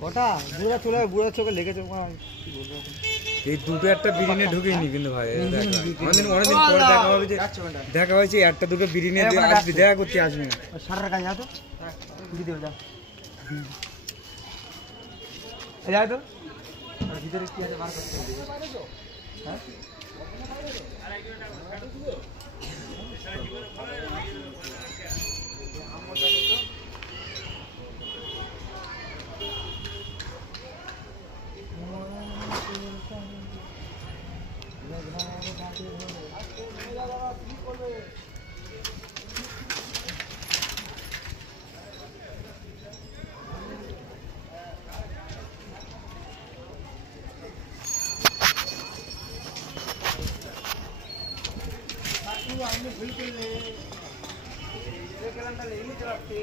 কটা বুড়া চলে বুড়া চোখে লেগেছে কি বলবো এই দুটো একটা বিরিয়ানি ঢুকেইনি কিন্তু ভাই অনেকদিন পরে দেখা হবে যে দেখা হয়েছে একটা দুটো বিরিয়ানি আসবি দেখা করতে আসবি না সারার কাছে যাও তো দিতে যাও যাও তো ভিতরে কি আছে বার করতে হবে হ্যাঁ আমি ভুল করলে এই কারণটা লেগে যাচ্ছে